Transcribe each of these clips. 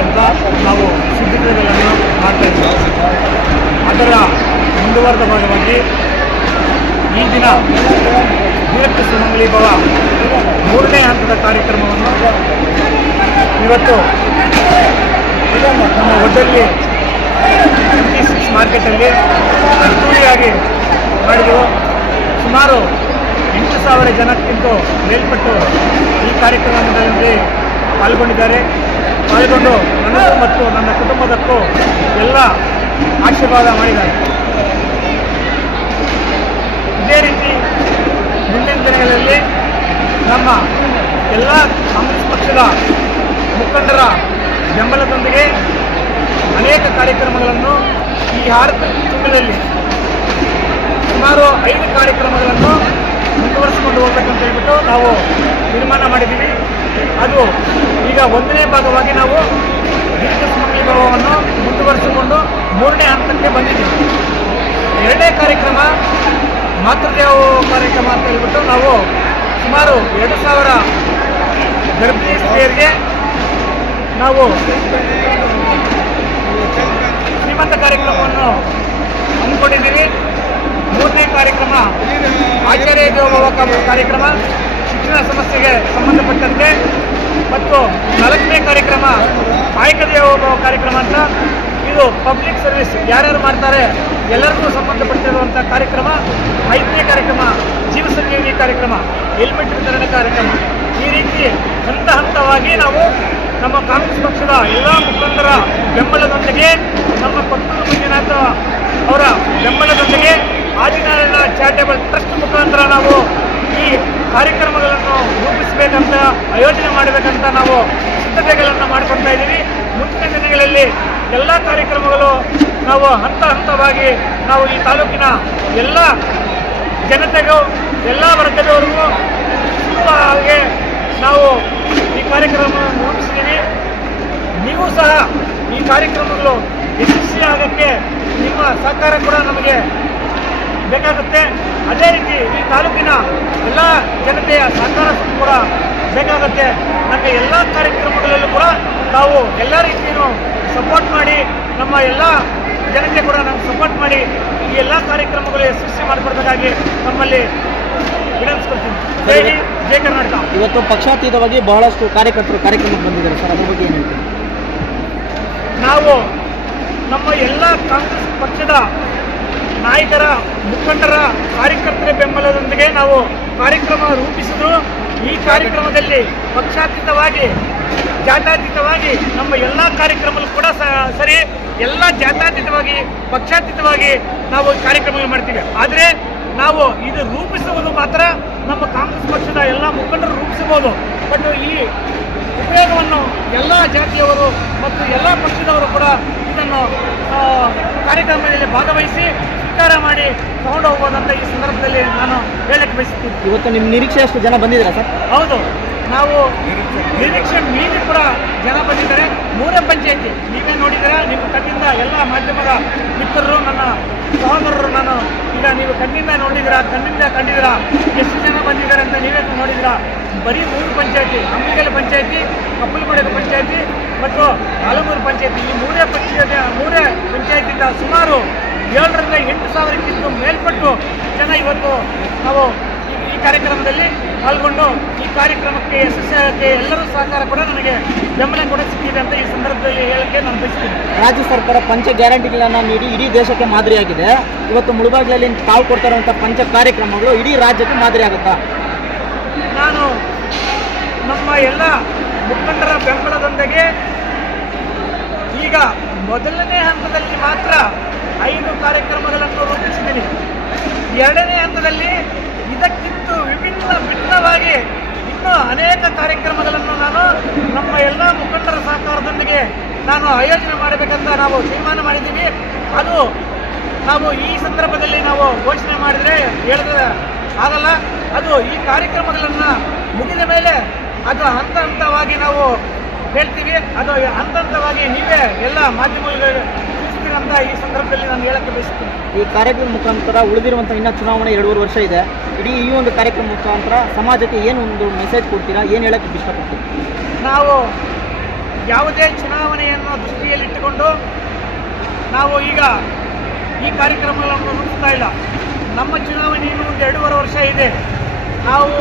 ಮಾಡಬೇಕಂತ ನಾವು ಸಿದ್ಧತೆಗಳನ್ನು ಮಾಡ್ತಾ ಇದ್ದೀವಿ ಅದರ ಮುಂದುವರೆದ ಭಾಗವಾಗಿ ಈ ದಿನ ಇವತ್ತು ಸುಮಂಗಲಿ ಭವ ಮೂರನೇ ಹಂತದ ಕಾರ್ಯಕ್ರಮವನ್ನು ಇವತ್ತು ನಮ್ಮ ಒಡ್ಡಲ್ಲಿ ಸಿಕ್ಸ್ ಮಾರ್ಕೆಟಲ್ಲಿ ಅದ್ದೂರಿಯಾಗಿ ಮಾಡಿದೆವು. ಸುಮಾರು ಎಂಟು ಸಾವಿರ ಜನಕ್ಕಿಂತ ಮೇಲ್ಪಟ್ಟು ಈ ಕಾರ್ಯಕ್ರಮದಲ್ಲಿ ಪಾಲ್ಗೊಂಡಿದ್ದಾರೆ. ಪಾಲ್ಗೊಂಡು ನನಗೂ ಮತ್ತು ನನ್ನ ಕುಟುಂಬದಕ್ಕೂ ಎಲ್ಲ ಆಶೀರ್ವಾದ ಮಾಡಿದ್ದಾರೆ. ಇದೇ ರೀತಿ ಮುಂದಿನ ದಿನಗಳಲ್ಲಿ ನಮ್ಮ ಎಲ್ಲ ಕಾಂಗ್ರೆಸ್ ಪಕ್ಷದ ಮುಖಂಡರ ಬೆಂಬಲದೊಂದಿಗೆ ಅನೇಕ ಕಾರ್ಯಕ್ರಮಗಳನ್ನು ಈ ಆರು ತಿಂಗಳಲ್ಲಿ ಸುಮಾರು ಐದು ಕಾರ್ಯಕ್ರಮಗಳನ್ನು ಮುಂದುವರಿಸಿಕೊಂಡು ಹೋಗ್ಬೇಕಂತ ಹೇಳ್ಬಿಟ್ಟು ನಾವು ತೀರ್ಮಾನ ಮಾಡಿದ್ದೀವಿ. ಅದು ಈಗ ಒಂದನೇ ಭಾಗವಾಗಿ ನಾವು ಸುಮಂಗಲಿ ಭಾವವನ್ನು ಮುಂದುವರಿಸಿಕೊಂಡು ಮೂರನೇ ಹಂತಕ್ಕೆ ಬಂದಿದ್ದೀವಿ. ಎರಡನೇ ಕಾರ್ಯಕ್ರಮ, ಮಾತೃದೇವ ಕಾರ್ಯಕ್ರಮ ಅಂತ ಹೇಳ್ಬಿಟ್ಟು ನಾವು ಸುಮಾರು ಎರಡು ಸಾವಿರ ಗರ್ಭಿಣಿ ಸ್ತ್ರೀಯರಿಗೆ ನಾವು ಶ್ರೀಮಂತ ಕಾರ್ಯಕ್ರಮವನ್ನು ಹಮ್ಮಿಕೊಂಡಿದ್ದೀವಿ. ಮೂರನೇ ಕಾರ್ಯಕ್ರಮ, ಆಚಾರ್ಯ ದೇವ ಕಾರ್ಯಕ್ರಮ ಶಿಕ್ಷಣ ಸಮಸ್ಯೆಗೆ ಸಂಬಂಧಪಟ್ಟಂತೆ ಮತ್ತು ನಾಲ್ಕನೇ ಕಾರ್ಯಕ್ರಮ ದೇವೋಭವ ಕಾರ್ಯಕ್ರಮ ಅಂತ ಇದು ಪಬ್ಲಿಕ್ ಸರ್ವಿಸ್ ಯಾರ್ಯಾರು ಮಾಡ್ತಾರೆ ಎಲ್ಲರಿಗೂ ಸಂಬಂಧಪಟ್ಟಿರುವಂಥ ಕಾರ್ಯಕ್ರಮ, ಐದನೇ ಕಾರ್ಯಕ್ರಮ ಜೀವ ಸಂಜೀವಿನಿ ಕಾರ್ಯಕ್ರಮ ಹೆಲ್ಮೆಟ್ ವಿತರಣೆ ಕಾರ್ಯಕ್ರಮ. ಈ ರೀತಿ ಹಂತ ಹಂತವಾಗಿ ನಾವು ನಮ್ಮ ಕಾಂಗ್ರೆಸ್ ಪಕ್ಷದ ಎಲ್ಲ ಮುಖಂಡರ ಬೆಂಬಲದೊಂದಿಗೆ ನಮ್ಮ ಪಕ್ಷದ ಮಂಜುನಾಥ ಅವರ ಬೆಂಬಲದೊಂದಿಗೆ ಆದಿನಾರಾಯಣ ಚಾರಿಟೇಬಲ್ ಟ್ರಸ್ಟ್ ಮುಖಾಂತರ ನಾವು ಕಾರ್ಯಕ್ರಮಗಳನ್ನು ರೂಪಿಸಬೇಕಂತ ಆಯೋಜನೆ ಮಾಡಬೇಕಂತ ನಾವು ಸಿದ್ಧತೆಗಳನ್ನು ಮಾಡ್ಕೊಳ್ತಾ ಇದ್ದೀವಿ. ಮುಂದಿನ ದಿನಗಳಲ್ಲಿ ಎಲ್ಲ ಕಾರ್ಯಕ್ರಮಗಳು ನಾವು ಹಂತ ಹಂತವಾಗಿ ನಾವು ಈ ತಾಲೂಕಿನ ಎಲ್ಲ ಜನತೆಗೂ, ಎಲ್ಲ ವರ್ಗದವರಿಗೂ ಹಾಗೆ ನಾವು ಈ ಕಾರ್ಯಕ್ರಮವನ್ನು ರೂಪಿಸಿದ್ದೀವಿ. ನೀವು ಸಹ ಈ ಕಾರ್ಯಕ್ರಮಗಳು ಯಶಸ್ವಿ ಆಗೋಕ್ಕೆ ನಿಮ್ಮ ಸಹಕಾರ ಕೂಡ ನಮಗೆ ಬೇಕಾಗುತ್ತೆ. ಅದೇ ರೀತಿ ಈ ತಾಲೂಕಿನ ಎಲ್ಲ ಜನತೆಯ ಸಹಕಾರ ಕೂಡ ಬೇಕಾಗುತ್ತೆ. ನಮಗೆ ಎಲ್ಲ ಕಾರ್ಯಕ್ರಮಗಳಲ್ಲೂ ಕೂಡ ತಾವು ಎಲ್ಲ ರೀತಿಯೂ ಸಪೋರ್ಟ್ ಮಾಡಿ ನಮ್ಮ ಎಲ್ಲ ಜನತೆ ಕೂಡ ನಮ್ಗೆ ಸಪೋರ್ಟ್ ಮಾಡಿ ಈ ಎಲ್ಲ ಕಾರ್ಯಕ್ರಮಗಳು ಯಶಸ್ವಿ ಮಾಡಿಕೊಡ್ಬೇಕಾಗಿ ನಮ್ಮಲ್ಲಿ ವಿನಂತಿಸ್ಕೊಳ್ತೀನಿ. ಜೈ ಹಿಂದ್, ಜೈ ಕರ್ನಾಟಕ. ಇವತ್ತು ಪಕ್ಷಾತೀತವಾಗಿ ಬಹಳಷ್ಟು ಕಾರ್ಯಕರ್ತರು ಕಾರ್ಯಕ್ರಮಕ್ಕೆ ಬಂದಿದ್ದಾರೆ. ಸರ್ ಅದ್ರ ಬಗ್ಗೆ ಏನು ಹೇಳ್ತೀವಿ ನಾವು ನಮ್ಮ ಎಲ್ಲ ಕಾಂಗ್ರೆಸ್ ಪಕ್ಷದ ನಾಯಕರ, ಮುಖಂಡರ ಕಾರ್ಯಕರ್ತರ ಬೆಂಬಲದೊಂದಿಗೆ ನಾವು ಕಾರ್ಯಕ್ರಮ ರೂಪಿಸಿದ್ರು. ಈ ಕಾರ್ಯಕ್ರಮದಲ್ಲಿ ಪಕ್ಷಾತೀತವಾಗಿ, ಜಾತ್ಯಾತೀತವಾಗಿ ನಮ್ಮ ಎಲ್ಲ ಕಾರ್ಯಕ್ರಮಗಳು ಕೂಡ ಸರಿ. ಎಲ್ಲ ಜಾತ್ಯಾತೀತವಾಗಿ, ಪಕ್ಷಾತೀತವಾಗಿ ನಾವು ಕಾರ್ಯಕ್ರಮಗಳು ಮಾಡ್ತೀವಿ. ಆದರೆ ನಾವು ಇದು ರೂಪಿಸುವುದು ಮಾತ್ರ ನಮ್ಮ ಕಾಂಗ್ರೆಸ್ ಪಕ್ಷದ ಎಲ್ಲ ಮುಖಂಡರು ರೂಪಿಸಬಹುದು. ಬಟ್ ಈ ಉಪಯೋಗವನ್ನು ಎಲ್ಲ ಜಾತಿಯವರು ಮತ್ತು ಎಲ್ಲ ಪಕ್ಷದವರು ಕೂಡ ಇದನ್ನು ಕಾರ್ಯಕ್ರಮದಲ್ಲಿ ಭಾಗವಹಿಸಿ ಸ್ವೀಕಾರ ಮಾಡಿ ತಗೊಂಡು ಹೋಗ್ಬೋದಂತ ಈ ಸಂದರ್ಭದಲ್ಲಿ ನಾನು ಹೇಳಕ್ಕೆ ಬಯಸುತ್ತೀನಿ. ಇವತ್ತು ನಿಮ್ಮ ನಿರೀಕ್ಷೆ ಅಷ್ಟು ಜನ ಬಂದಿದ್ದೀರಾ ಸರ್? ಹೌದು. ನಾವು ನಿರೀಕ್ಷೆ. ಮೀರಿ ಕೂಡ ಜನ ಬಂದಿದ್ದಾರೆ. ಮೂರೇ ಪಂಚಾಯಿತಿ. ನೀವೇ ನೋಡಿದ್ದೀರಾ ನಿಮ್ಮ ಕಣ್ಣಿಂದ ಎಲ್ಲ ಮಾಧ್ಯಮದ ಮಿತ್ರರು ನನ್ನ ಸಹೋದರರು ನಾನು ಈಗ ನೀವು ಕಣ್ಣಿಂದ ನೋಡಿದಿರಾ ಕಣ್ಣಿಂದ ಕಂಡಿದ್ದೀರಾ ಎಷ್ಟು ಜನ ಬಂದಿದ್ದಾರೆ ಅಂತ ನೀವೇ ನೋಡಿದಿರಾ ಬರೀ ಮೂರು ಪಂಚಾಯತಿ ಅಂಬಿಗಲ್ ಪಂಚಾಯತಿ ಕಪ್ಪಲಗುಡಗ ಪಂಚಾಯತಿ ಮತ್ತು ಆಲಮೂರು ಪಂಚಾಯತಿ. ಈ ಮೂರೇ ಪಂಚಾಯತಿ ಮೂರೇ ಪಂಚಾಯತಿಯಿಂದ ಸುಮಾರು ಏಳರಿಂದ ಎಂಟು ಸಾವಿರಕ್ಕಿಂತ ಮೇಲ್ಪಟ್ಟು ಜನ ಇವತ್ತು ನಾವು ಈ- ಕಾರ್ಯಕ್ರಮದಲ್ಲಿ ಪಾಲ್ಗೊಂಡು ಈ ಕಾರ್ಯಕ್ರಮಕ್ಕೆ ಯಶಸ್ವಿಯಾಗಕ್ಕೆ ಎಲ್ಲರೂ ಸಹಕಾರ ಕೂಡ ನನಗೆ ಬೆಂಬಲ ಕೂಡ ಸಿಕ್ಕಿದೆ ಅಂತ ಈ ಸಂದರ್ಭದಲ್ಲಿ ಹೇಳಕ್ಕೆ ನಾನು ಬಯಸ್ತೀನಿ. ರಾಜ್ಯ ಸರ್ಕಾರ ಪಂಚ ಗ್ಯಾರಂಟಿಗಳನ್ನು ನೀಡಿ ಇಡೀ ದೇಶಕ್ಕೆ ಮಾದರಿಯಾಗಿದೆ. ಇವತ್ತು ಮುಳುಬಾಗಿಲಲ್ಲಿ ತಾವು ಕೊಡ್ತಾರಂಥ ಇರುವಂಥ ಪಂಚ ಕಾರ್ಯಕ್ರಮಗಳು ಇಡೀ ರಾಜ್ಯಕ್ಕೆ ಮಾದರಿ ಆಗುತ್ತಾ? ನಾನು ನಮ್ಮ ಎಲ್ಲ ಮುಖಂಡರ ಬೆಂಬಲದೊಂದಿಗೆ ಈಗ ಮೊದಲನೇ ಹಂತದಲ್ಲಿ ಮಾತ್ರ ಐದು ಕಾರ್ಯಕ್ರಮಗಳನ್ನು ರೂಪಿಸಿದ್ದೀನಿ. ಎರಡನೇ ಹಂತದಲ್ಲಿ ಇದಕ್ಕಿಂತ ವಿಭಿನ್ನ ಭಿನ್ನವಾಗಿ ಇನ್ನೂ ಅನೇಕ ಕಾರ್ಯಕ್ರಮಗಳನ್ನು ನಾನು ನಮ್ಮ ಎಲ್ಲ ಮುಖಂಡರ ಸಹಕಾರದೊಂದಿಗೆ ನಾನು ಆಯೋಜನೆ ಮಾಡಬೇಕಂತ ನಾವು ತೀರ್ಮಾನ ಮಾಡಿದ್ದೀವಿ. ಅದು ನಾವು ಈ ಸಂದರ್ಭದಲ್ಲಿ ನಾವು ಘೋಷಣೆ ಮಾಡಿದರೆ ಹೇಳಿದ್ರೆ ಆಗಲ್ಲ. ಅದು ಈ ಕಾರ್ಯಕ್ರಮಗಳನ್ನು ಮುಗಿದ ಮೇಲೆ ಅದು ಹಂತ ಹಂತವಾಗಿ ನಾವು ಹೇಳ್ತೀವಿ. ಅದು ಹಂತ ಹಂತವಾಗಿ ನೀವೇ ಎಲ್ಲ ಮಾಧ್ಯಮಗಳು ತಿಳಿಸ್ತೀರಂತ ಈ ಸಂದರ್ಭದಲ್ಲಿ ನಾನು ಹೇಳಕ್ಕೆ ಬಯಸ್ತೀನಿ ಈ ಕಾರ್ಯಕ್ರಮ ಮುಖಾಂತರ ಉಳಿದಿರುವಂತಹ ಇನ್ನ ಚುನಾವಣೆ ಎರಡೂವರೆ ವರ್ಷ ಇದೆ. ಇಡೀ ಈ ಒಂದು ಕಾರ್ಯಕ್ರಮ ಮುಖಾಂತರ ಸಮಾಜಕ್ಕೆ ಏನು ಒಂದು ಮೆಸೇಜ್ ಕೊಡ್ತೀರಾ? ಏನು ಹೇಳಕ್ಕೆ ಇಷ್ಟಪಡ್ತೀರಾ? ನಾವು ಯಾವುದೇ ಚುನಾವಣೆಯನ್ನು ದೃಷ್ಟಿಯಲ್ಲಿಟ್ಟುಕೊಂಡು ನಾವು ಈಗ ಈ ಕಾರ್ಯಕ್ರಮಗಳನ್ನು ರೂಪಿಸ್ತಾ ಇಲ್ಲ. ನಮ್ಮ ಚುನಾವಣೆ ಇನ್ನು ಒಂದು ಎರಡೂವರೆ ವರ್ಷ ಇದೆ. ನಾವು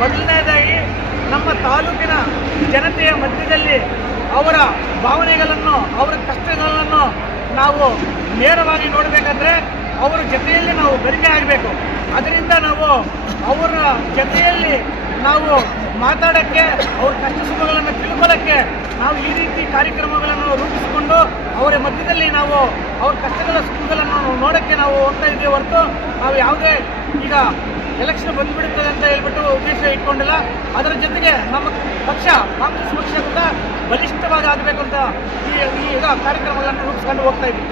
ಮೊದಲನೇದಾಗಿ ನಮ್ಮ ತಾಲೂಕಿನ ಜನತೆಯ ಮಧ್ಯದಲ್ಲಿ ಅವರ ಭಾವನೆಗಳನ್ನು ಅವರ ಕಷ್ಟಗಳನ್ನು ನಾವು ನೇರವಾಗಿ ನೋಡಬೇಕಂದ್ರೆ ಅವರ ಜೊತೆಯಲ್ಲಿ ನಾವು ಬೆರಿಕೆ ಆಗಬೇಕು. ಅದರಿಂದ ನಾವು ಅವರ ಜೊತೆಯಲ್ಲಿ ನಾವು ಮಾತಾಡೋಕ್ಕೆ, ಅವ್ರ ಕಷ್ಟ ಸುಖಗಳನ್ನು ತಿಳ್ಕೊಳ್ಳೋಕ್ಕೆ ನಾವು ಈ ರೀತಿ ಕಾರ್ಯಕ್ರಮಗಳನ್ನು ರೂಪಿಸಿಕೊಂಡು ಅವರ ಮಧ್ಯದಲ್ಲಿ ನಾವು ಅವ್ರ ಕಷ್ಟಗಳ ಸುಖಗಳನ್ನು ನೋಡೋಕ್ಕೆ ನಾವು ಹೋಗ್ತಾ ಇದ್ದೇವೆ ಹೊರತು ನಾವು ಯಾವುದೇ ಈಗ ಎಲೆಕ್ಷನ್ ಬಂದುಬಿಡುತ್ತದೆ ಅಂತ ಹೇಳ್ಬಿಟ್ಟು ಉದ್ದೇಶ ಇಟ್ಕೊಂಡಿಲ್ಲ. ಅದರ ಜೊತೆಗೆ ನಮ್ಮ ಪಕ್ಷ, ಕಾಂಗ್ರೆಸ್ ಪಕ್ಷ ಕೂಡ ಬಲಿಷ್ಠವಾಗಿ ಆಗಬೇಕು ಅಂತ ಈ ಈಗ ಕಾರ್ಯಕ್ರಮಗಳನ್ನು ರೂಪಿಸ್ಕೊಂಡು ಹೋಗ್ತಾ ಇದ್ದೀವಿ